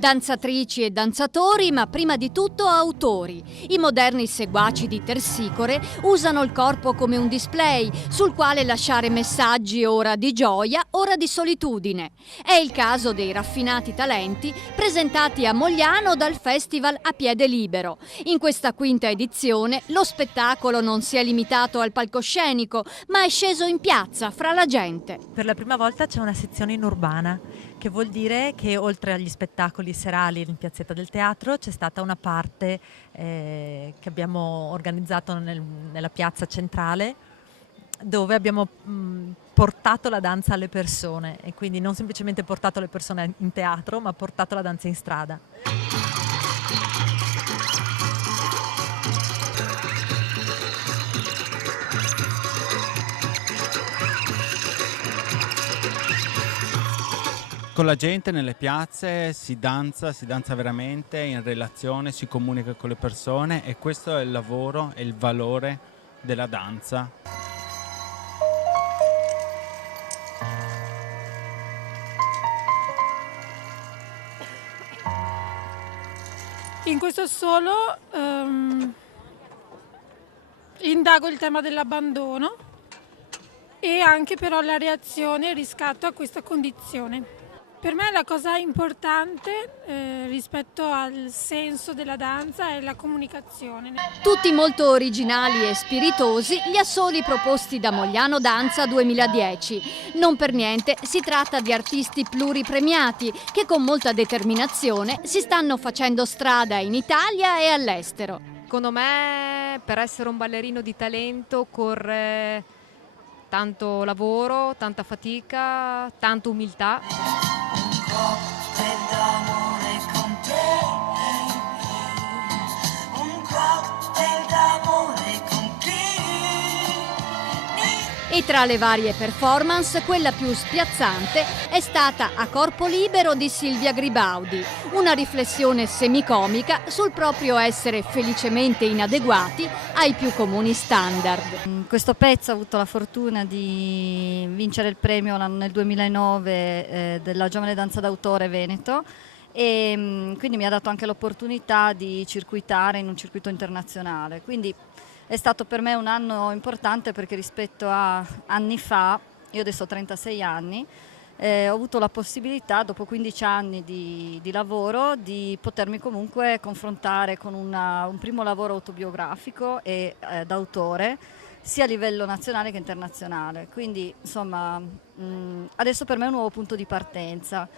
Danzatrici e danzatori, ma prima di tutto autori. I moderni seguaci di Tersicore usano il corpo come un display sul quale lasciare messaggi ora di gioia, ora di solitudine. È il caso dei raffinati talenti presentati a Mogliano dal Festival A Piede Libero. In questa quinta edizione lo spettacolo non si è limitato al palcoscenico, ma è sceso in piazza fra la gente. Per la prima volta c'è una sezione in urbana, che vuol dire che oltre agli spettacoli serali in Piazzetta del Teatro c'è stata una parte che abbiamo organizzato nella piazza centrale, dove abbiamo portato la danza alle persone, e quindi non semplicemente portato le persone in teatro, ma portato la danza in strada. Con la gente nelle piazze si danza veramente in relazione, si comunica con le persone, e questo è il lavoro e il valore della danza. In questo solo indago il tema dell'abbandono e anche però la reazione e il riscatto a questa condizione. Per me la cosa importante rispetto al senso della danza è la comunicazione. Tutti molto originali e spiritosi gli assoli proposti da Mogliano Danza 2010. Non per niente si tratta di artisti pluripremiati che con molta determinazione si stanno facendo strada in Italia e all'estero. Secondo me, per essere un ballerino di talento occorre tanto lavoro, tanta fatica, tanta umiltà. E tra le varie performance, quella più spiazzante è stata A Corpo Libero di Silvia Gribaudi, una riflessione semicomica sul proprio essere felicemente inadeguati ai più comuni standard. Questo pezzo ha avuto la fortuna di vincere il premio nel 2009 della Giovane Danza d'Autore Veneto, e quindi mi ha dato anche l'opportunità di circuitare in un circuito internazionale. Quindi è stato per me un anno importante, perché rispetto a anni fa, io adesso ho 36 anni, ho avuto la possibilità, dopo 15 anni di lavoro, di potermi comunque confrontare con un primo lavoro autobiografico e d'autore, sia a livello nazionale che internazionale. Quindi insomma adesso per me è un nuovo punto di partenza.